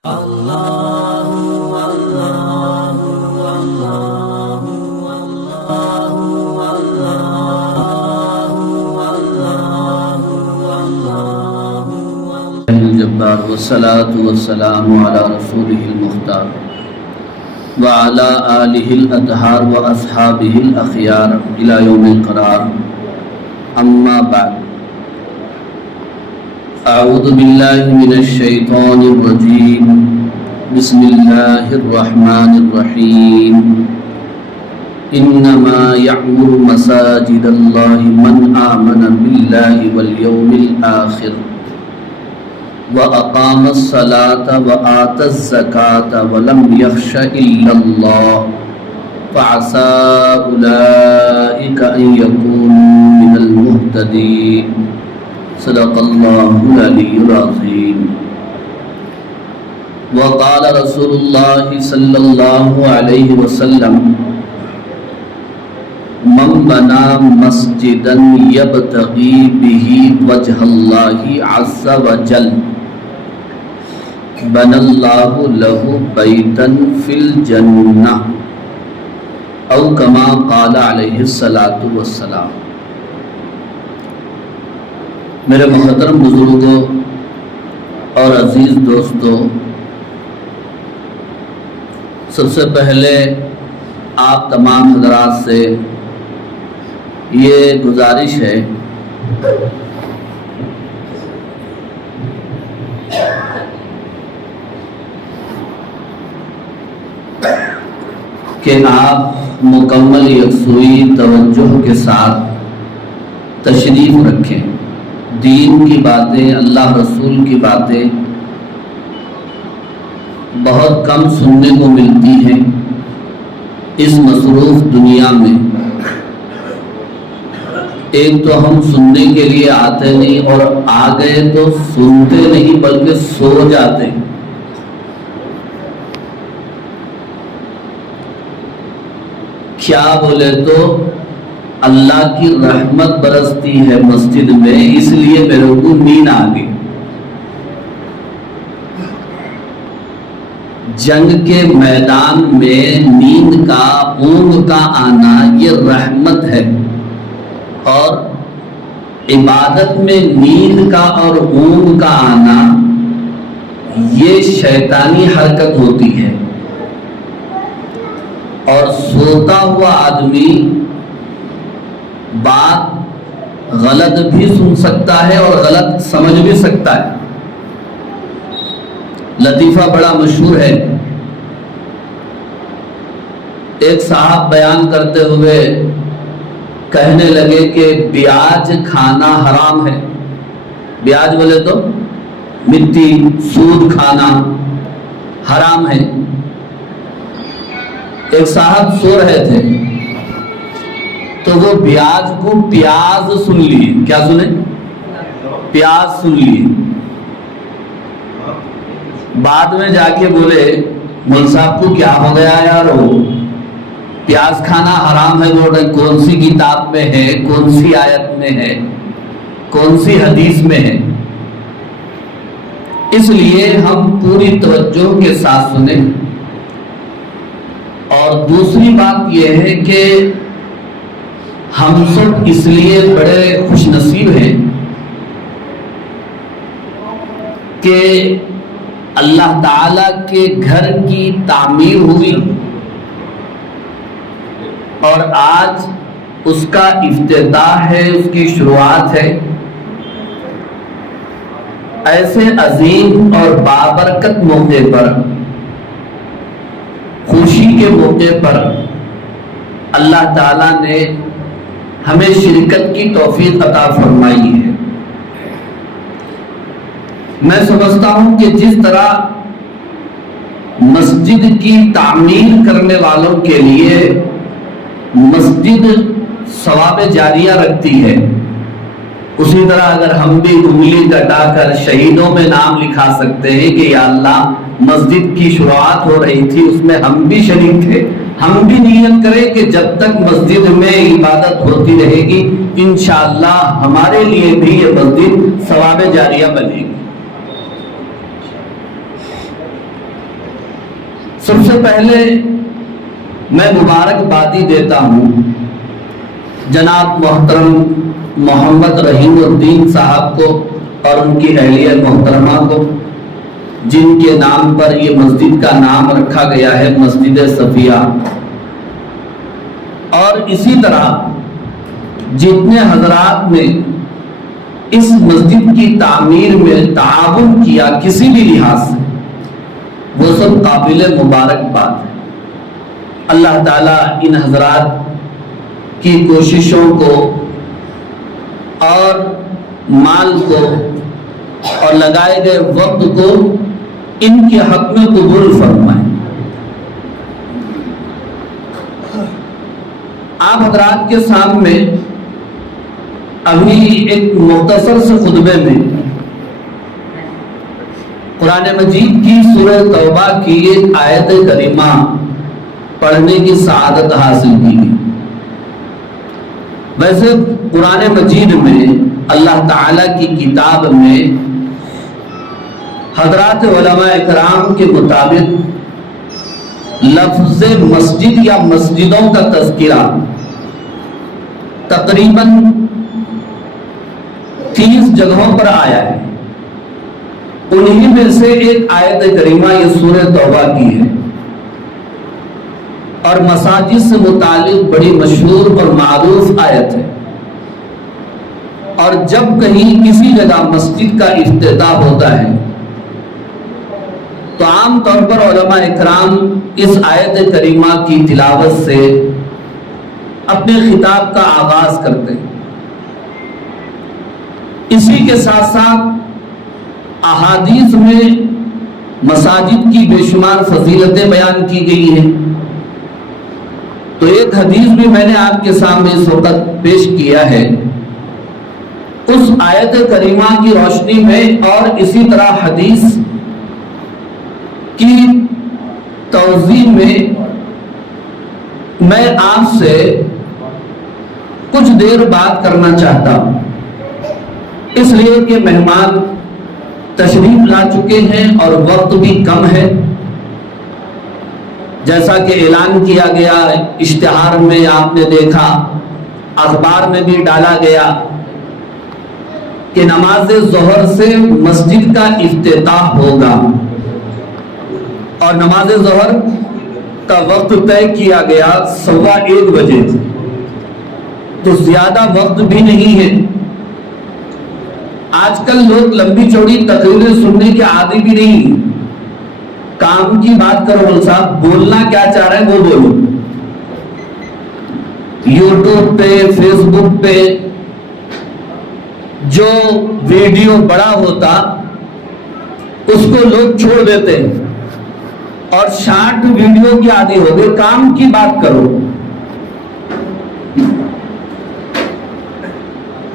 الجبار والصلاة والسلام على رسوله المختار وعلى آله الأطهار وأصحابه الأخيار إلى يوم القرار. أما بعد، أعوذ بالله من الشيطان الرجيم. بسم الله الرحمن الرحيم. إنما يعمر مساجد الله من آمن بالله واليوم الآخر وأقام الصلاة وآتى الزكاة ولم يخش إلا الله فعسى أولئك أن يكونوا من المهتدين. صدق الله العلي العظيم. وقال رسول الله صلى الله عليه وسلم: من بنى مسجدا يبتغي به وجه الله عز وجل بنى الله له بیتا فی الجنہ او کما قال علیہ الصلاۃ والسلام. میرے محترم بزرگوں اور عزیز دوستوں، سب سے پہلے آپ تمام حضرات سے یہ گزارش ہے کہ آپ مکمل یکسوئی توجہ کے ساتھ تشریف رکھیں. دین کی باتیں، اللہ رسول کی باتیں بہت کم سننے کو ملتی ہیں اس مصروف دنیا میں. ایک تو ہم سننے کے لیے آتے نہیں، اور آ گئے تو سنتے نہیں بلکہ سو جاتے ہیں. کیا بولے تو اللہ کی رحمت برستی ہے مسجد میں، اس لیے میرے کو نیند آ گئی. جنگ کے میدان میں نیند کا، اونگ کا آنا یہ رحمت ہے، اور عبادت میں نیند کا اور اونگ کا آنا یہ شیطانی حرکت ہوتی ہے. اور سوتا ہوا آدمی بات غلط بھی سن سکتا ہے اور غلط سمجھ بھی سکتا ہے. لطیفہ بڑا مشہور ہے. ایک صاحب بیان کرتے ہوئے کہنے لگے کہ بیاج کھانا حرام ہے. بیاج بولے تو مٹی، سود کھانا حرام ہے. ایک صاحب سو رہے تھے تو وہ بیاج کو پیاز سن لیے. کیا سنے؟ پیاز سن لیے. بعد میں جا کے بولے مول صاحب کو کیا ہو گیا یار، وہ پیاز کھانا حرام ہے بول رہے، کون سی کتاب میں ہے، کون سی آیت میں ہے، کون سی حدیث میں ہے؟ اس لیے ہم پوری توجہ کے ساتھ سنیں. اور دوسری بات یہ ہے کہ ہم سب اس لیے بڑے خوش نصیب ہیں کہ اللہ تعالی کے گھر کی تعمیر ہوئی اور آج اس کا افتتاح ہے، اس کی شروعات ہے. ایسے عظیم اور بابرکت موقع پر، خوشی کے موقع پر اللہ تعالیٰ نے ہمیں شرکت کی توفیق عطا فرمائی ہے. میں سمجھتا ہوں کہ جس طرح مسجد کی تعمیر کرنے والوں کے لیے مسجد ثواب جاریہ رکھتی ہے، اسی طرح اگر ہم بھی انگلی کٹا کر شہیدوں میں نام لکھا سکتے ہیں کہ یا اللہ مسجد کی شروعات ہو رہی تھی، اس میں ہم بھی شریک تھے، ہم بھی نیت کریں کہ جب تک مسجد میں عبادت ہوتی رہے گی انشاءاللہ ہمارے لیے بھی یہ مسجد ثواب جاریہ بنے گی. سب سے پہلے میں مبارکبادی دیتا ہوں جناب محترم محمد رحیم الدین صاحب کو اور ان کی اہلیہ محترمہ کو، جن کے نام پر یہ مسجد کا نام رکھا گیا ہے مسجد صفیہ، اور اسی طرح جتنے حضرات نے اس مسجد کی تعمیر میں تعاون کیا کسی بھی لحاظ سے، وہ سب قابل مبارکباد ہے۔ اللہ تعالیٰ ان حضرات کی کوششوں کو اور مال کو اور لگائے گئے وقت کو ان کے حق میں قبول فرمائے۔ آپ حضرات کے سامنے ابھی ایک مختصر سے خطبے میں قرآن مجید کی سورہ توبہ کی ایک آیت کریمہ پڑھنے کی سعادت حاصل کی گئی۔ ویسے قرآن مجید میں اللہ تعالیٰ کی کتاب میں حضرات علماء اکرام کے مطابق لفظ مسجد یا مسجدوں کا تذکرہ تقریباً 30 جگہوں پر آیا ہے۔ انہی میں سے ایک آیت کریمہ یہ سورہ توبہ کی ہے، اور مساجد سے متعلق بڑی مشہور اور معروف آیت ہے۔ اور جب کہیں کسی جگہ مسجد کا افتتاح ہوتا ہے تو عام طور پر علماء اکرام اس آیت کریمہ کی تلاوت سے اپنے خطاب کا آغاز کرتے ہیں۔ اسی کے ساتھ ساتھ احادیث میں مساجد کی بے شمار فضیلتیں بیان کی گئی ہیں۔ تو ایک حدیث بھی میں نے آپ کے سامنے اس وقت پیش کیا ہے، اس آیت کریمہ کی روشنی میں اور اسی طرح حدیث کی توضیح میں آپ سے کچھ دیر بات کرنا چاہتا ہوں، اس لیے کہ مہمان تشریف لا چکے ہیں اور وقت بھی کم ہے۔ جیسا کہ اعلان کیا گیا، اشتہار میں آپ نے دیکھا، اخبار میں بھی ڈالا گیا کہ نماز ظہر سے مسجد کا افتتاح ہوگا، اور نماز ظہر کا وقت طے کیا گیا 1:15 بجے، تو زیادہ وقت بھی نہیں ہے۔ آج کل لوگ لمبی چوڑی تقریریں سننے کے عادی بھی نہیں، کام کی بات کرو مول صاحب، بولنا کیا چاہ رہے ہیں وہ بولو۔ یوٹیوب پہ، فیس بک پہ جو ویڈیو بڑا ہوتا اس کو لوگ چھوڑ دیتے ہیں اور شارٹ ویڈیو کی عادی ہو گئے۔ کام کی بات کرو۔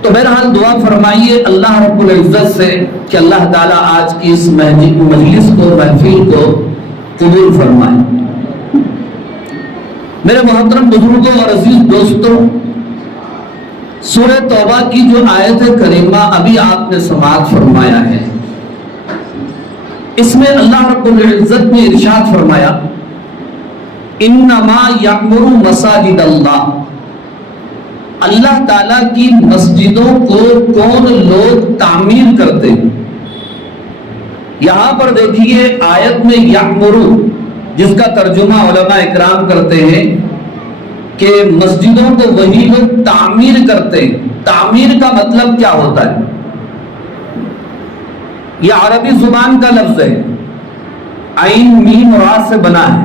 تو بہرحال دعا فرمائیے اللہ رب العزت سے کہ اللہ تعالیٰ آج کی اس مجلس کو، محفل کو قبول فرمائے۔ میرے محترم بزرگوں اور عزیز دوستوں، سورہ توبہ کی جو آیت کریمہ ابھی آپ نے سماعت فرمایا ہے، اس میں اللہ رب العزت نے ارشاد فرمایا انما یعمر مساجد اللہ، اللہ تعالیٰ کی مسجدوں کو کون لوگ تعمیر کرتے ہیں۔ یہاں پر دیکھیے آیت میں یعمر، جس کا ترجمہ علماء اکرام کرتے ہیں کہ مسجدوں کو وہی لوگ تعمیر کرتے ہیں۔ تعمیر کا مطلب کیا ہوتا ہے؟ یہ عربی زبان کا لفظ ہے، عین میم را سے بنا ہے،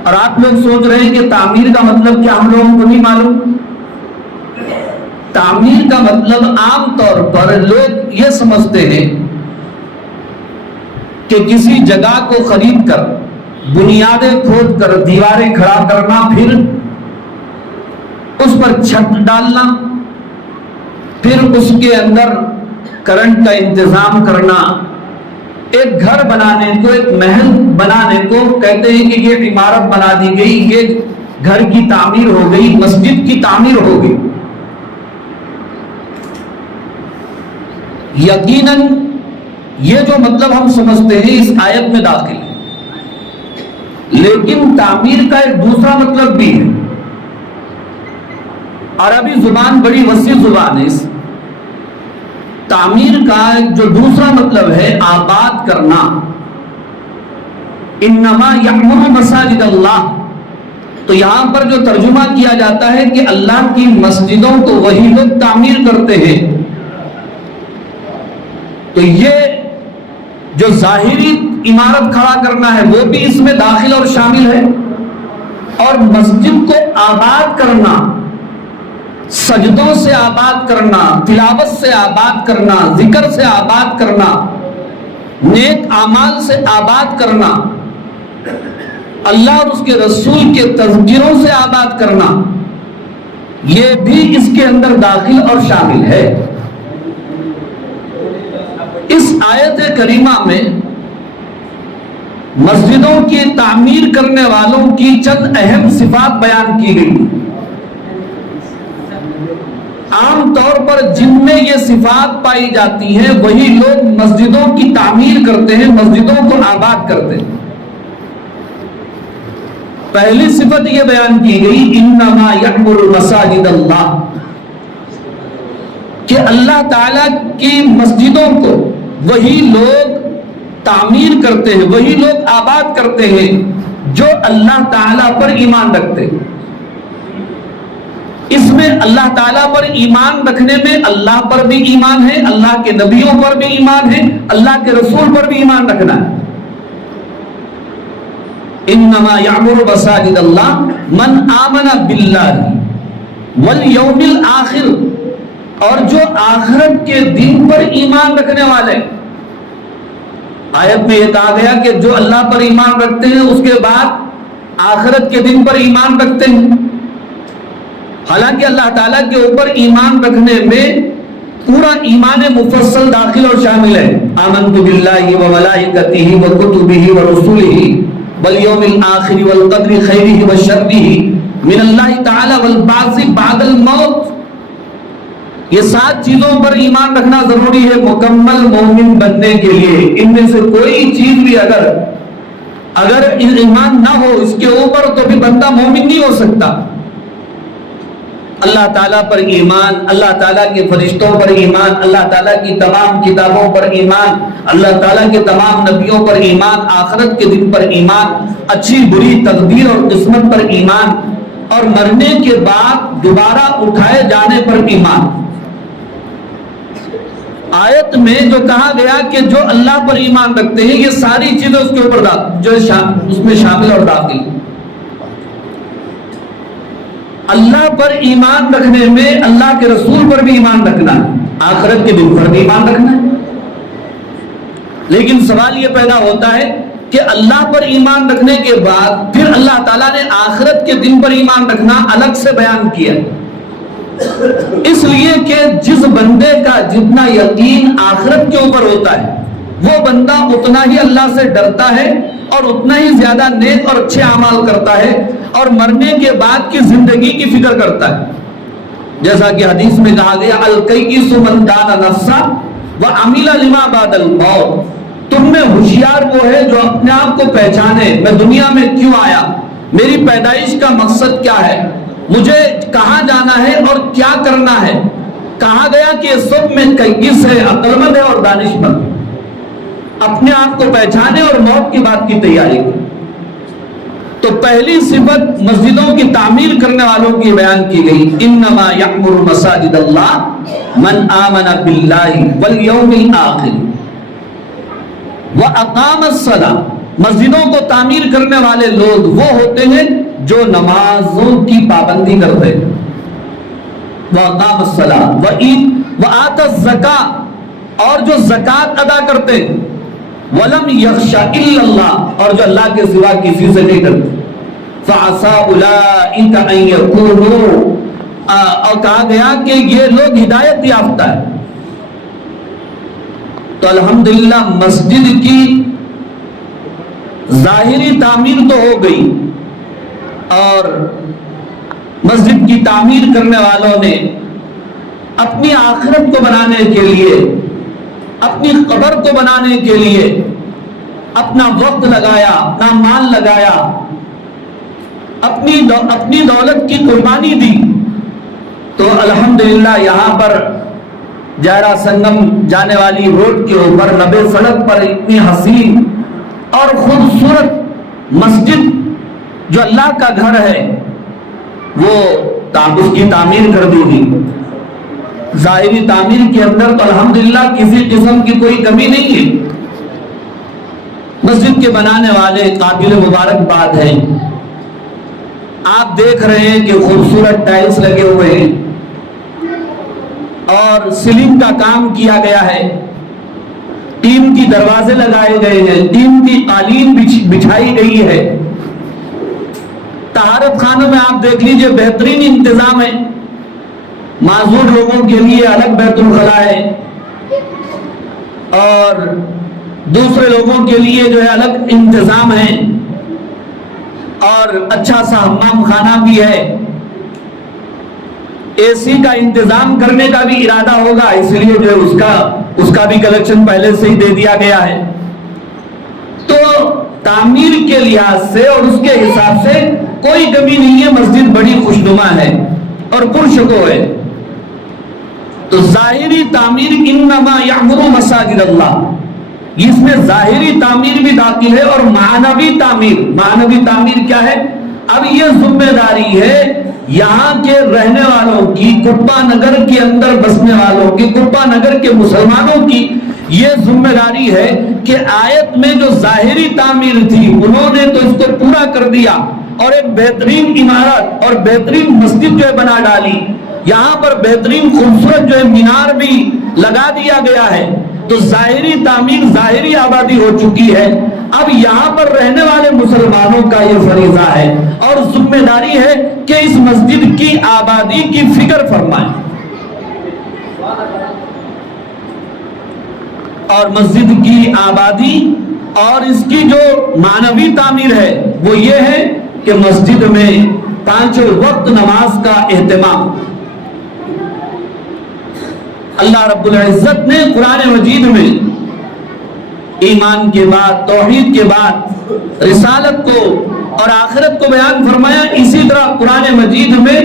اور آپ لوگ سوچ رہے ہیں کہ تعمیر کا مطلب کیا، ہم لوگوں کو نہیں معلوم۔ تعمیر کا مطلب عام طور پر لوگ یہ سمجھتے ہیں کہ کسی جگہ کو خرید کر، بنیادیں کھود کر، دیواریں کھڑا کرنا، پھر اس پر چھت ڈالنا، پھر اس کے اندر کرنٹ کا انتظام کرنا، ایک گھر بنانے کو، ایک محل بنانے کو کہتے ہیں کہ یہ عمارت بنا دی گئی، یہ گھر کی تعمیر ہو گئی، مسجد کی تعمیر ہو گئی۔ یقیناً یہ جو مطلب ہم سمجھتے ہیں اس آیت میں داخل ہے، لیکن تعمیر کا ایک دوسرا مطلب بھی ہے. عربی زبان بڑی وسیع زبان ہے. اس تعمیر کا جو دوسرا مطلب ہے آباد کرنا. انما یعمر مساجد اللہ. تو یہاں پر جو ترجمہ کیا جاتا ہے کہ اللہ کی مسجدوں کو وہی لوگ تعمیر کرتے ہیں. تو یہ جو ظاہری عمارت کھڑا کرنا ہے وہ بھی اس میں داخل اور شامل ہے، اور مسجد کو آباد کرنا، سجدوں سے آباد کرنا، تلاوت سے آباد کرنا، ذکر سے آباد کرنا، نیک اعمال سے آباد کرنا، اللہ اور اس کے رسول کے تذکروں سے آباد کرنا، یہ بھی اس کے اندر داخل اور شامل ہے. اس آیت کریمہ میں مسجدوں کی تعمیر کرنے والوں کی چند اہم صفات بیان کی گئی. عام طور پر جن میں یہ صفات پائی جاتی ہیں وہی لوگ مسجدوں کی تعمیر کرتے ہیں، مسجدوں کو آباد کرتے ہیں. پہلی صفت یہ بیان کی گئی انما یعمر مساجد اللہ، کہ اللہ تعالی کی مسجدوں کو وہی لوگ تعمیر کرتے ہیں، وہی لوگ آباد کرتے ہیں جو اللہ تعالی پر ایمان رکھتے ہیں. اس میں اللہ تعالیٰ پر ایمان رکھنے میں اللہ پر بھی ایمان ہے، اللہ کے نبیوں پر بھی ایمان ہے، اللہ کے رسول پر بھی ایمان رکھنا ہے. انما یعمر مساجد اللہ من آمن باللہ والیوم الآخر، اور جو آخرت کے دن پر ایمان رکھنے والے. آیت میں یہ کہا گیا کہ جو اللہ پر ایمان رکھتے ہیں اس کے بعد آخرت کے دن پر ایمان رکھتے ہیں. حالانکہ اللہ تعالیٰ کے اوپر ایمان رکھنے میں پورا ایمان مفصل داخل اور شامل ہے. آمنت باللہ وملائکتہ وکتبہ ورسلہ والیوم الآخر والقدر خیرہ وشرہ من اللہ تعالی والبعث بعد الموت. یہ 7 چیزوں پر ایمان رکھنا ضروری ہے مکمل مومن بننے کے لیے. ان میں سے کوئی چیز بھی اگر ایمان نہ ہو اس کے اوپر تو بھی بندہ مومن نہیں ہو سکتا. اللہ تعالیٰ پر ایمان، اللہ تعالیٰ کے فرشتوں پر ایمان، اللہ تعالیٰ کی تمام کتابوں پر ایمان، اللہ تعالیٰ کے تمام نبیوں پر ایمان، آخرت کے دن پر ایمان، اچھی بری تقدیر اور قسمت پر ایمان، اور مرنے کے بعد دوبارہ اٹھائے جانے پر ایمان. آیت میں جو کہا گیا کہ جو اللہ پر ایمان رکھتے ہیں یہ ساری چیزیں اس کے اوپر جو اس میں شامل اور داخل. اللہ پر ایمان رکھنے میں اللہ کے رسول پر بھی ایمان رکھنا ہے، آخرت کے دن پر بھی ایمان رکھنا ہے. لیکن سوال یہ پیدا ہوتا ہے کہ اللہ پر ایمان رکھنے کے بعد پھر اللہ تعالیٰ نے آخرت کے دن پر ایمان رکھنا الگ سے بیان کیا، اس لیے کہ جس بندے کا جتنا یقین آخرت کے اوپر ہوتا ہے وہ بندہ اتنا ہی اللہ سے ڈرتا ہے اور اتنا ہی زیادہ نیک اور اچھے اعمال کرتا ہے اور مرنے کے بعد کی زندگی کی فکر کرتا ہے. جیسا کہ حدیث میں کہا گیا الکیس من دان نفسہ وعمل لما بعد الموت. تم میں ہوشیار وہ ہے جو اپنے آپ کو پہچانے میں دنیا میں کیوں آیا، میری پیدائش کا مقصد کیا ہے، مجھے کہاں جانا ہے اور کیا کرنا ہے. کہا گیا کہ سب میں کیس ہے، عقل مند ہے اور دانش مند. اپنے آپ کو پہچانے اور موت کی بات کی تیاری کی. تو پہلی صفت مسجدوں کی تعمیر کرنے والوں کی بیان کی گئی انما یعمر مساجد اللہ من آمن باللہ والیوم الآخر واقام الصلاۃ. مسجدوں کو تعمیر کرنے والے لوگ وہ ہوتے ہیں جو نمازوں کی پابندی کرتے ہیں. واقام الصلاۃ وآت الزکاۃ، اور جو زکوٰۃ ادا کرتے ہیں. ولم یخش الا اللہ، اور جو اللہ کے سوا کسی سے نہیں ڈرتے. فعسى اولئک ان یکونوا، اور کہا گیا کہ یہ لوگ ہدایت یافتہ ہے. تو الحمدللہ مسجد کی ظاہری تعمیر تو ہو گئی، اور مسجد کی تعمیر کرنے والوں نے اپنی آخرت کو بنانے کے لیے، اپنی قبر کو بنانے کے لیے، اپنا وقت لگایا، اپنا مال لگایا، اپنی دولت کی قربانی دی، تو الحمدللہ یہاں پر جائرہ سنگم جانے والی روڈ کے اوپر نبے سڑک پر اتنی حسین اور خوبصورت مسجد جو اللہ کا گھر ہے وہ اس کی تعمیر کر دی گئی۔ ظاہری تعمیر کے اندر تو الحمدللہ کسی قسم کی کوئی کمی نہیں ہے۔ مسجد کے بنانے والے قابل مبارکباد ہیں۔ آپ دیکھ رہے ہیں کہ خوبصورت ٹائلز لگے ہوئے ہیں اور سیلنگ کا کام کیا گیا ہے، ٹیم کی دروازے لگائے گئے ہیں، ٹیم کی قالین بچھائی گئی ہے۔ طہارت خانوں میں آپ دیکھ لیجئے بہترین انتظام ہے، معذور لوگوں کے لیے الگ بیت الخلا ہے اور دوسرے لوگوں کے لیے جو ہے الگ انتظام ہے، اور اچھا سا حمام خانہ بھی ہے۔ اے سی کا انتظام کرنے کا بھی ارادہ ہوگا، اس لیے جو ہے اس کا بھی کلیکشن پہلے سے ہی دے دیا گیا ہے۔ تو تعمیر کے لحاظ سے اور اس کے حساب سے کوئی کمی نہیں ہے، مسجد بڑی خوشنما ہے اور پرشکو ہے۔ تو ظاہری تعمیر انما یعمر مساجد اللہ، اس میں ظاہری تعمیر بھی داخل ہے اور معنوی تعمیر۔ معنوی تعمیر کیا ہے؟ اب یہ ذمہ داری ہے یہاں کے رہنے والوں کی، کٹبہ نگر کے اندر بسنے والوں کی، کٹبہ نگر کے مسلمانوں کی یہ ذمہ داری ہے کہ آیت میں جو ظاہری تعمیر تھی انہوں نے تو اس کو پورا کر دیا اور ایک بہترین عمارت اور بہترین مسجد جو ہے بنا ڈالی، یہاں پر بہترین خوبصورت جو ہے مینار بھی لگا دیا گیا ہے۔ تو ظاہری تعمیر، ظاہری آبادی ہو چکی ہے۔ اب یہاں پر رہنے والے مسلمانوں کا یہ فریضہ ہے اور ذمہ داری ہے کہ اس مسجد کی آبادی کی فکر فرمائیں، اور مسجد کی آبادی اور اس کی جو معنوی تعمیر ہے وہ یہ ہے کہ مسجد میں پانچوں وقت نماز کا اہتمام۔ اللہ رب العزت نے قرآن مجید میں ایمان کے بعد، توحید کے بعد رسالت کو اور آخرت کو بیان فرمایا۔ اسی طرح قرآن مجید میں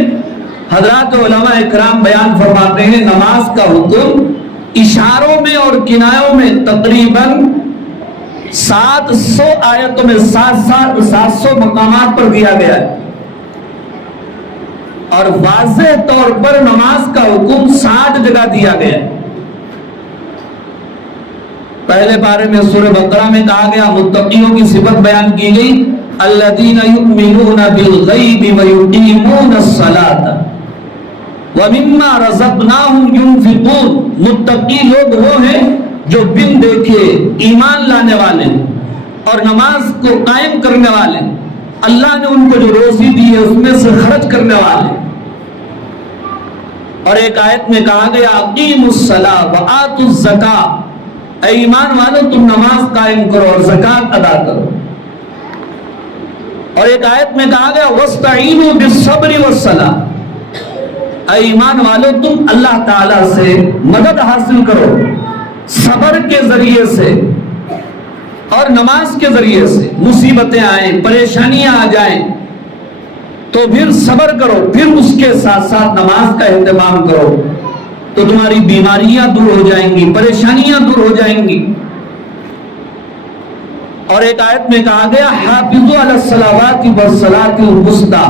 حضرات علماء اکرام بیان فرماتے ہیں نماز کا حکم اشاروں میں اور کنایوں میں تقریباً 700 آیتوں میں 700 مقامات پر دیا گیا ہے، اور واضح طور پر نماز کا حکم 60 جگہ دیا گیا ہے۔ پہلے پارے میں سورہ بقرہ میں کہا گیا، متقیوں کی صفت بیان کی گئی، الذین یؤمنون بالغیب ویقیمون الصلاۃ ومما رزقناہم ینفقون۔ متقی لوگ وہ ہیں جو بن دیکھے ایمان لانے والے اور نماز کو قائم کرنے والے، اللہ نے ان کو جو روزی دی ہے اس میں سے خرچ کرنے والے۔ اور ایک آیت میں کہا گیا، اقیموا الصلاۃ وآتوا الزکاۃ، اے ایمان والو تم نماز قائم کرو اور زکات ادا کرو۔ اور ایک آیت میں کہا گیا، واستعینوا بالصبر والصلاۃ، اے ایمان والو تم اللہ تعالی سے مدد حاصل کرو صبر کے ذریعے سے اور نماز کے ذریعے سے۔ مصیبتیں آئیں، پریشانیاں آ جائیں تو پھر صبر کرو، پھر اس کے ساتھ ساتھ نماز کا اہتمام کرو تو تمہاری بیماریاں دور ہو جائیں گی، پریشانیاں دور ہو جائیں گی۔ اور ایک آیت میں کہا گیا، حافظوا علی الصلوات والصلاۃ الوسطی،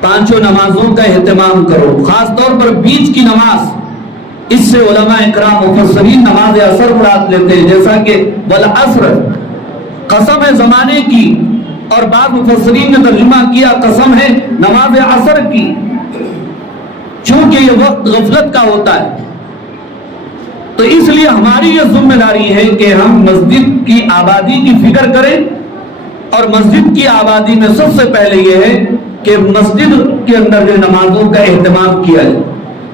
پانچوں نمازوں کا اہتمام کرو، خاص طور پر بیچ کی نماز۔ اس سے علماء اکرام مفسرین نماز عصر مراد لیتے ہیں، جیسا کہ والعصر قسم ہے زمانے کی، اور بعض مفسرین نے ترجمہ کیا قسم ہے نماز عصر کی، چونکہ یہ وقت غفلت کا ہوتا ہے۔ تو اس لیے ہماری یہ ذمہ داری ہے کہ ہم مسجد کی آبادی کی فکر کریں، اور مسجد کی آبادی میں سب سے پہلے یہ ہے کہ مسجد کے اندر جو نمازوں کا اہتمام کیا جائے۔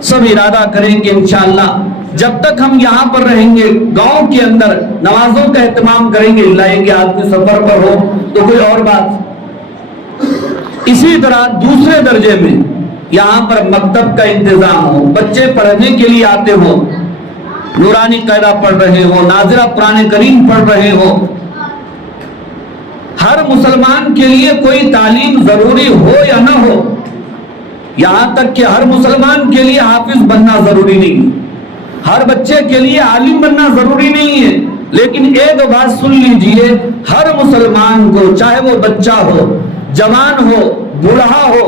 سب ارادہ کریں کہ انشاءاللہ جب تک ہم یہاں پر رہیں گے گاؤں کے اندر نمازوں کا اہتمام کریں گے، لائیں گے آدمی سفر پر ہو تو کوئی اور بات۔ اسی طرح دوسرے درجے میں یہاں پر مکتب کا انتظام ہو، بچے پڑھنے کے لیے آتے ہو، نورانی قاعدہ پڑھ رہے ہو، ناظرہ قرآن کریم پڑھ رہے ہو، ہر مسلمان کے لیے کوئی تعلیم ضروری ہو یا نہ ہو، یہاں تک کہ ہر مسلمان کے لیے حافظ بننا ضروری نہیں، ہر بچے کے لیے عالم بننا ضروری نہیں ہے، لیکن ایک بات سن لیجئے، ہر مسلمان کو چاہے وہ بچہ ہو، جوان ہو، بوڑھا ہو،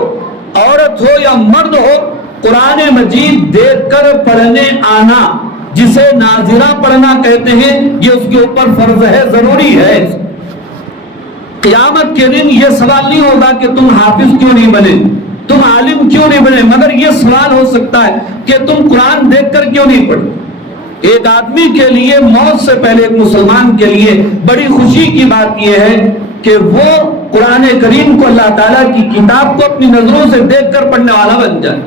عورت ہو یا مرد ہو، قرآن مجید دیکھ کر پڑھنے آنا، جسے ناظرہ پڑھنا کہتے ہیں، یہ اس کے اوپر فرض ہے، ضروری ہے۔ قیامت کے دن یہ سوال نہیں ہوگا کہ تم حافظ کیوں نہیں بنے، تم عالم کیوں نہیں بنے، مگر یہ سوال ہو سکتا ہے کہ تم قرآن دیکھ کر کیوں نہیں پڑھے۔ ایک آدمی کے لیے موت سے پہلے، ایک مسلمان کے لیے بڑی خوشی کی بات یہ ہے کہ وہ قرآن کریم کو، اللہ تعالیٰ کی کتاب کو اپنی نظروں سے دیکھ کر پڑھنے والا بن جائے۔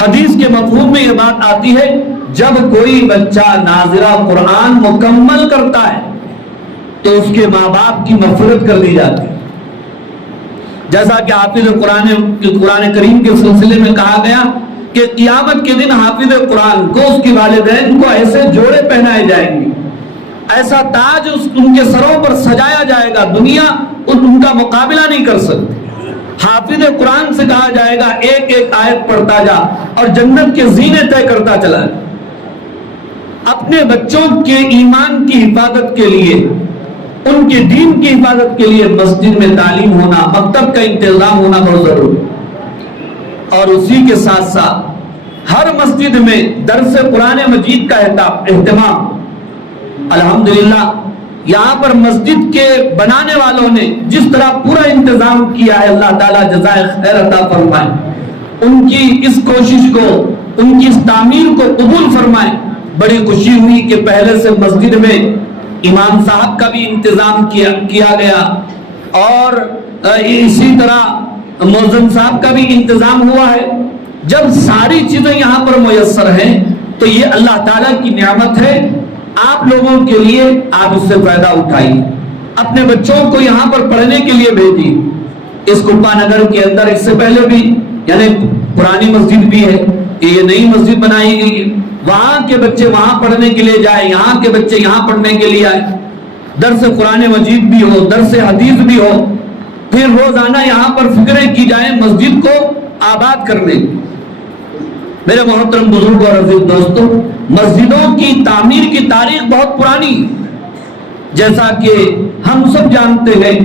حدیث کے مفہوم میں یہ بات آتی ہے، جب کوئی بچہ ناظرہ قرآن مکمل کرتا ہے تو اس کے ماں باپ کی مغفرت کر دی جاتی ہے، جیسا کہ حافظ قرآن کریم کے سلسلے میں کہا گیا کہ قیامت کے دن حافظ قرآن کو، اس کی والدین کو ایسے جوڑے پہنائے جائیں گے، ایسا تاج ان کے سروں پر سجایا جائے گا، دنیا ان کا مقابلہ نہیں کر سکتی۔ حافظ قرآن سے کہا جائے گا ایک ایک آیت پڑھتا جا اور جنت کے زینے طے کرتا چلا جا۔ اپنے بچوں کے ایمان کی حفاظت کے لیے، ان کے دین کی حفاظت کے لیے مسجد میں تعلیم ہونا، مکتب کا انتظام ہونا بہت ضروری ہے، اور اسی کے ساتھ ساتھ ہر مسجد میں درس قرآن مجید کا اہتمام۔ الحمدللہ یہاں پر مسجد کے بنانے والوں نے جس طرح پورا انتظام کیا ہے، اللہ تعالیٰ جزائے خیر عطا فرمائے، ان کی اس کوشش کو، ان کی اس تعمیر کو قبول فرمائے۔ بڑی خوشی ہوئی کہ پہلے سے مسجد میں امام صاحب کا بھی انتظام کیا گیا، اور اسی طرح مؤذن صاحب کا بھی انتظام ہوا ہے۔ جب ساری چیزیں یہاں پر میسر ہیں تو یہ اللہ تعالیٰ کی نعمت ہے، آپ لوگوں کے لیے آپ اس سے فائدہ اٹھائیے، اپنے بچوں کو یہاں پر پڑھنے کے لیے بھیجیے۔ اس کپا نگر کے اندر اس سے پہلے بھی یعنی پرانی مسجد بھی ہے، یہ نئی مسجد بنائی گئی ہے، وہاں کے بچے وہاں پڑھنے کے لیے جائیں، یہاں کے بچے یہاں پڑھنے کے لیے آئے، درس قرآن مجید بھی ہو، درس حدیث بھی ہو، پھر روزانہ یہاں پر فکریں کی جائیں مسجد کو آباد کرنے۔ میرے محترم بزرگ اور عزیز دوستوں، مسجدوں کی تعمیر کی تاریخ بہت پرانی، جیسا کہ ہم سب جانتے ہیں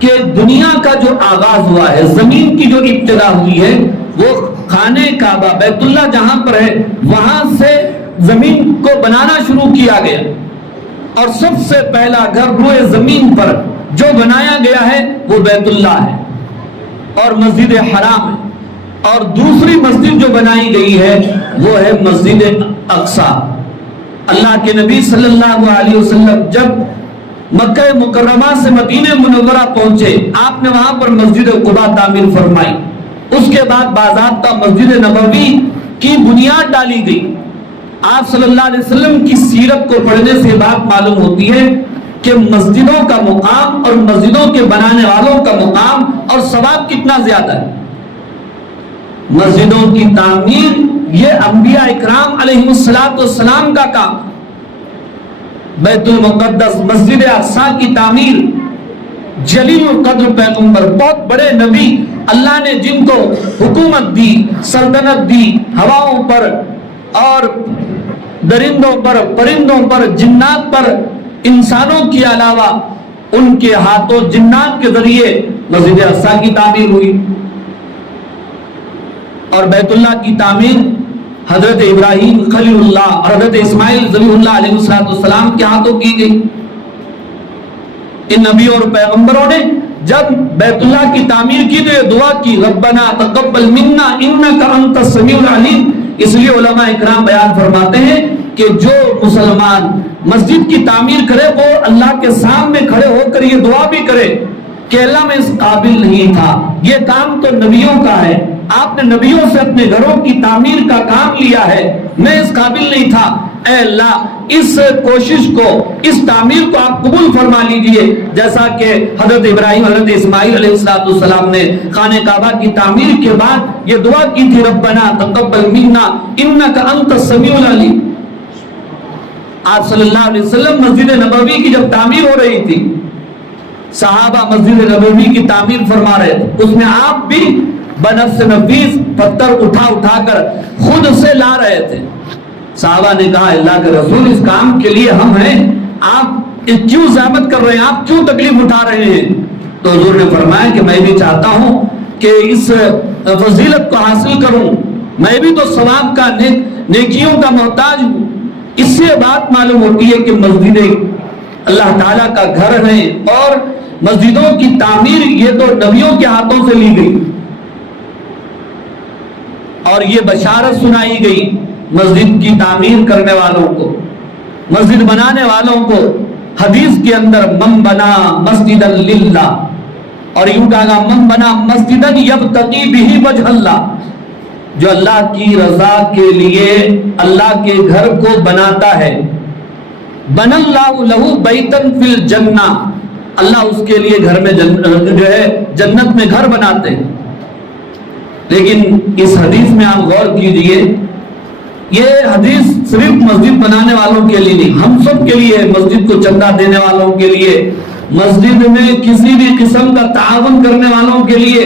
کہ دنیا کا جو آغاز ہوا ہے، زمین کی جو ابتدا ہوئی ہے، وہ خانہ کعبہ بیت اللہ جہاں پر ہے، وہاں سے زمین کو بنانا شروع کیا گیا، اور سب سے پہلا گھر روئے زمین پر جو بنایا گیا ہے وہ بیت اللہ ہے اور مسجد حرام ہے، اور دوسری مسجد جو بنائی گئی ہے وہ ہے مسجد اقصی۔ اللہ کے نبی صلی اللہ علیہ وسلم جب مکہ مکرمہ سے مدینہ منورہ پہنچے، آپ نے وہاں پر مسجد قباء تعمیر فرمائی، اس کے بعد باضابطہ مسجد نبوی کی بنیاد ڈالی گئی۔ آپ صلی اللہ علیہ وسلم کی سیرت کو پڑھنے سے بات معلوم ہوتی ہے کہ مسجدوں کا مقام اور مسجدوں کے بنانے والوں کا مقام اور ثواب کتنا زیادہ ہے۔ مسجدوں کی تعمیر یہ انبیاء اکرام علیہ السلام کا کام، بیت المقدس مسجد اقصی کی تعمیر جلیل القدر پیغمبر، بہت بڑے نبی، اللہ نے جن کو حکومت دی، سلطنت دی، ہواؤں پر اور درندوں پر، پرندوں پر، جنات پر، انسانوں کے علاوہ ان کے ہاتھوں جنات کے ذریعے مسجد اقصی کی تعمیر ہوئی، اور بیت اللہ کی تعمیر حضرت ابراہیم خلیل اللہ اور حضرت اسماعیل ذبیح اللہ علیہ السلام کے ہاتھوں کی گئی۔ ان نبیوں اور پیغمبروں نے جب بیت اللہ کی تعمیر کی تو یہ دعا کی، ربنا تقبل منا انک انت السمیع العلیم۔ اس لیے علماء اکرام بیان فرماتے ہیں کہ جو مسلمان مسجد کی تعمیر کرے وہ اللہ کے سامنے کھڑے ہو کر یہ دعا بھی کرے کہ اللہ میں اس قابل نہیں تھا، یہ کام تو نبیوں کا ہے، آپ نے نبیوں سے اپنے گھروں کی تعمیر کا کام لیا ہے، میں اس قابل نہیں تھا، اے اللہ اس کوشش کو، اس تعمیر کو آپ قبول فرما لیجئے، جیسا کہ حضرت ابراہیم حضرت اسماعیل علیہ السلام نے خانہ کعبہ کی تعمیر کے بعد یہ دعا کی تھی، ربنا تقبل منا انک انت السمیع العلیم۔ آپ صلی اللہ علیہ وسلم مسجد نبوی کی جب تعمیر ہو رہی تھی صحابہ مسجد نبوی کی تعمیر فرما رہے تھے، اس میں آپ بھی بنفس نفیس پتھر اٹھا اٹھا کر خود سے لا رہے تھے۔ صحابہ نے کہا اللہ کے رسول اس کام کے لیے ہم ہیں، آپ کیوں زحمت کر رہے ہیں، آپ کیوں تکلیف اٹھا رہے ہیں؟ تو حضور نے فرمایا کہ میں بھی چاہتا ہوں کہ اس فضیلت کو حاصل کروں، میں بھی تو ثواب کا نیکیوں کا محتاج ہوں۔ اس سے بات معلوم ہوتی ہے کہ مسجدیں اللہ تعالیٰ کا گھر ہے، اور مسجدوں کی تعمیر یہ تو نبیوں کے ہاتھوں سے لی گئی، اور یہ بشارت سنائی گئی مسجد کی تعمیر کرنے والوں کو، مسجد بنانے والوں کو۔ حدیث کے اندر من بنا مسجدا للہ، اور یوں کہا من بنا مسجدا یبتغی بہ وجہ اللہ، جو اللہ کی رضا کے لیے اللہ کے گھر کو بناتا ہے، بن اللہ لہ بیتا فی الجنہ، اللہ اس کے لیے گھر میں جو ہے جنت میں گھر بناتے ہیں۔ لیکن اس حدیث میں آپ غور کیجئے، یہ حدیث صرف مسجد بنانے والوں کے لیے نہیں، ہم سب کے لیے، مسجد کو چندہ دینے والوں کے لیے، مسجد میں کسی بھی قسم کا تعاون کرنے والوں کے لیے،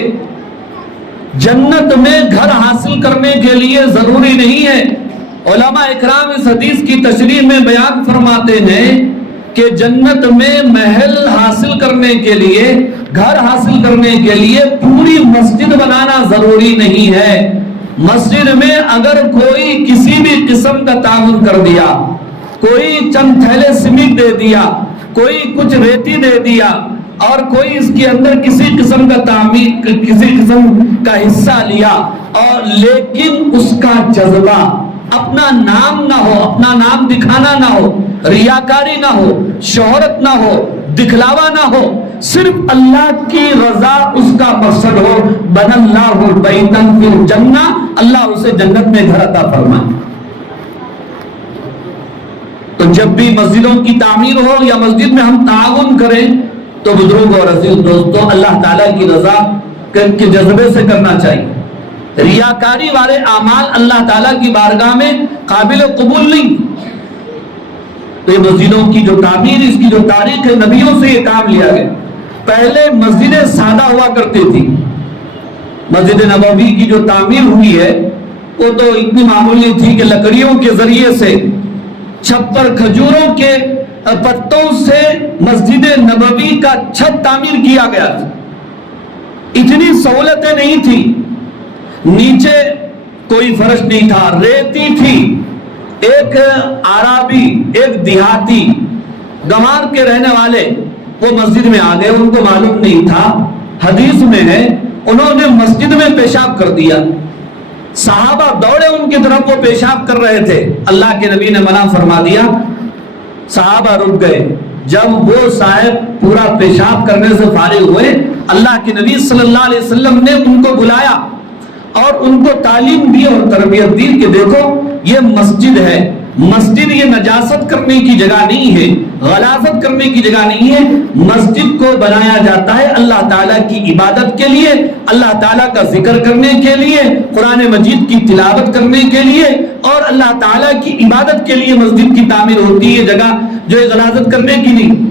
جنت میں گھر حاصل کرنے کے لیے ضروری نہیں ہے۔ علماء اکرام اس حدیث کی تشریح میں بیان فرماتے ہیں کہ جنت میں محل حاصل کرنے کے لیے، گھر حاصل کرنے کے لیے پوری مسجد بنانا ضروری نہیں ہے۔ مسجد میں اگر کوئی کسی بھی قسم کا تعاون کر دیا، کوئی چند تھیلے سیمنٹ دے دیا، کوئی کچھ ریتی دے دیا، اور کوئی اس کے اندر کسی قسم کا تعمیر، کسی قسم کا حصہ لیا، اور لیکن اس کا جذبہ اپنا نام نہ ہو، اپنا نام دکھانا نہ ہو، ریاکاری نہ ہو، شہرت نہ ہو، دکھلاوا نہ ہو، صرف اللہ کی رضا اس کا مقصد ہو، بن اللہ بیتا فی الجنہ، اللہ اسے جنت میں گھر عطا فرمائے۔ تو جب بھی مسجدوں کی تعمیر ہو یا مسجد میں ہم تعاون کریں تو بزرگوں اور عزیز دوستوں اللہ تعالیٰ کی رضا کے جذبے سے کرنا چاہیے۔ ریاکاری والے اعمال اللہ تعالیٰ کی بارگاہ میں قابل قبول نہیں۔ تو یہ مسجدوں کی جو تعمیر، اس کی جو تاریخ ہے، نبیوں سے یہ کام لیا گیا۔ پہلے مسجدیں سادہ ہوا کرتی تھی، مسجد نبوی کی جو تعمیر ہوئی ہے وہ تو اتنی معمولی تھی کہ لکڑیوں کے ذریعے سے، چھپر کھجوروں کے پتوں سے مسجد نبوی کا چھت تعمیر کیا گیا تھا۔ اتنی سہولتیں نہیں تھی، نیچے کوئی فرش نہیں تھا، ریتی تھی۔ ایک عربی، ایک دیہاتی، گنوار کے رہنے والے وہ مسجد میں آ گئے، ان کو معلوم نہیں تھا، حدیث میں ہے انہوں نے مسجد میں پیشاب کر دیا۔ صحابہ دوڑے ان کی طرف، وہ پیشاب کر رہے تھے، اللہ کے نبی نے منع فرما دیا، صحابہ رک گئے۔ جب وہ صاحب پورا پیشاب کرنے سے فارغ ہوئے، اللہ کے نبی صلی اللہ علیہ وسلم نے ان کو بلایا اور ان کو تعلیم دی اور تربیت دی کہ دیکھو یہ مسجد ہے، مسجد یہ نجاست کرنے کی جگہ نہیں ہے، غلاظت کرنے کی جگہ نہیں ہے، مسجد کو بنایا جاتا ہے اللہ تعالیٰ کی عبادت کے لیے، اللہ تعالیٰ کا ذکر کرنے کے لیے، قرآن مجید کی تلاوت کرنے کے لیے، اور اللہ تعالیٰ کی عبادت کے لیے مسجد کی تعمیر ہوتی ہے، جگہ جو ہے غلاظت کرنے کی نہیں۔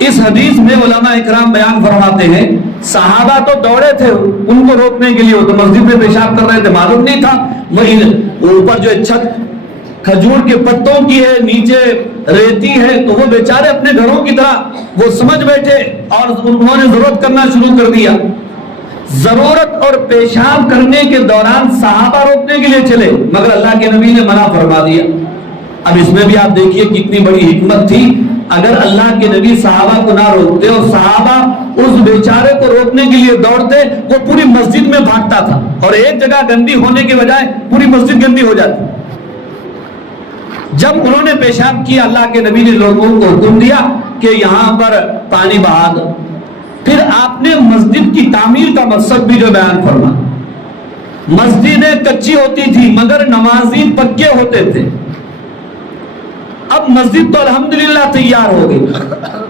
اس حدیث میں علماء اکرام بیان فرماتے ہیں صحابہ تو دوڑے تھے ان کو روکنے کے لیے، وہ تو مسجد میں پیشاب کر رہے تھے، معلوم نہیں تھا، وہی اوپر جو چھت کھجور کے پتوں کی ہے، نیچے ریتی ہے، تو وہ بیچارے اپنے گھروں کی طرح وہ سمجھ بیٹھے اور انہوں نے ضرورت کرنا شروع کر دیا۔ ضرورت اور پیشاب کرنے کے دوران صحابہ روکنے کے لیے چلے، مگر اللہ کے نبی نے منع فرما دیا۔ اب اس میں بھی آپ دیکھیے کتنی بڑی حکمت تھی، اگر اللہ کے نبی صحابہ کو نہ روکتے اور صحابہ اس بیچارے کو روکنے کے لیے دوڑتے، وہ پوری مسجد میں بھاگتا تھا، اور ایک جگہ گندی ہونے کے بجائے پوری مسجد گندی ہو جاتی۔ جب انہوں نے پیشاب کیا، اللہ کے نبی نے لوگوں کو حکم دیا کہ یہاں پر پانی بہا دو۔ پھر آپ نے مسجد کی تعمیر کا مقصد بھی جو بیان فرما، مسجدیں کچی ہوتی تھی مگر نمازی پکے ہوتے تھے۔ اب مسجد تو الحمدللہ تیار ہو گئی،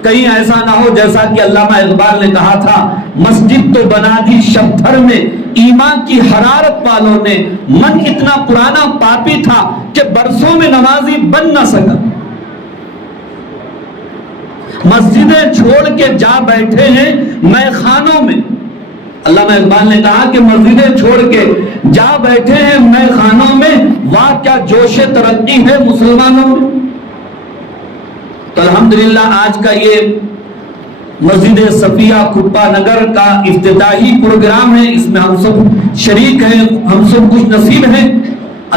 کہیں ایسا نہ ہو جیسا کہ علامہ اقبال نے کہا تھا، مسجد تو بنا دی شبتھر میں ایمان کی حرارت والوں نے، من اتنا پرانا پاپی تھا کہ برسوں میں نمازی بن نہ سکا۔ مسجدیں چھوڑ کے جا بیٹھے ہیں مے خانوں میں. علامہ اقبال نے کہا کہ مسجدیں چھوڑ کے جا بیٹھے ہیں مے خانوں میں، واہ کیا جوش ترقی ہے مسلمانوں میں. تو الحمدللہ آج کا یہ مسجد صفیہ کھپا نگر کا افتتاحی پروگرام ہے، اس میں ہم سب شریک ہیں، ہم سب خوش نصیب ہیں.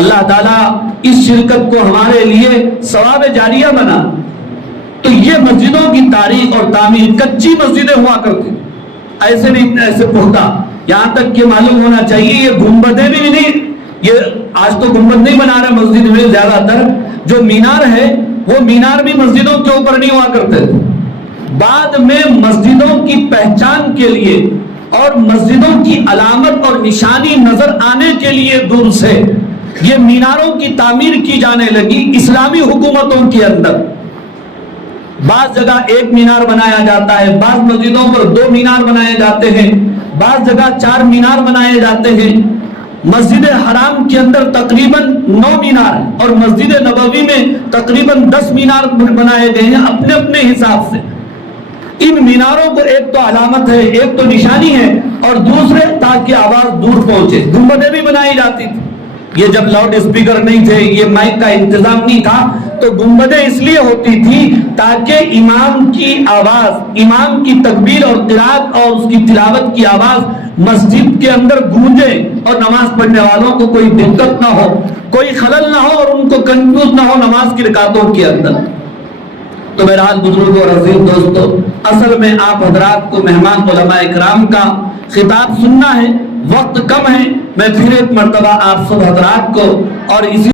اللہ تعالیٰ اس شرکت کو ہمارے لیے ثواب جاریہ بنا. تو یہ مسجدوں کی تاریخ اور تعمیر، کچی مسجدیں ہوا کرتی، ایسے نہیں ایسے پختہ، یہاں تک کہ معلوم ہونا چاہیے یہ گنبدیں بھی نہیں، یہ آج تو گنبد نہیں بنا رہے مسجد میں، زیادہ تر جو مینار ہے وہ مینار بھی مسجدوں کے اوپر نہیں ہوا کرتے. بعد میں مسجدوں کی پہچان کے لیے اور مسجدوں کی علامت اور نشانی نظر آنے کے لیے دور سے یہ میناروں کی تعمیر کی جانے لگی اسلامی حکومتوں کے اندر. بعض جگہ ایک مینار بنایا جاتا ہے، بعض مسجدوں پر 2 مینار بنائے جاتے ہیں، بعض جگہ 4 مینار بنائے جاتے ہیں. مسجد حرام کے اندر تقریباً 9 مینار اور مسجد نبوی میں تقریباً 10 مینار بنائے گئے ہیں اپنے اپنے حساب سے. ان میناروں کو ایک تو علامت ہے، ایک تو نشانی ہے، اور دوسرے تاکہ آواز دور پہنچے. گنبدیں بھی بنائی جاتی تھی، یہ جب لاؤڈ اسپیکر نہیں تھے، یہ مائک کا انتظام نہیں تھا، تو گنبدیں اس لیے ہوتی تھی تاکہ امام کی آواز، امام کی تکبیر اور قرات اور اس کی تلاوت کی آواز مسجد کے اندر گونجے اور نماز پڑھنے والوں کو کوئی دقت نہ ہو، کوئی خلل نہ ہو اور ان کو کنفیوز نہ ہو نماز کی رکعتوں کے اندر. تو بہرحال بزرگوں اور عزیز دوستو، اصل میں آپ حضرات کو مہمان علماء اکرام کا خطاب سننا ہے، وقت کم ہے. میں پھر ایک مرتبہ آپ سب حضرات کو اور اسی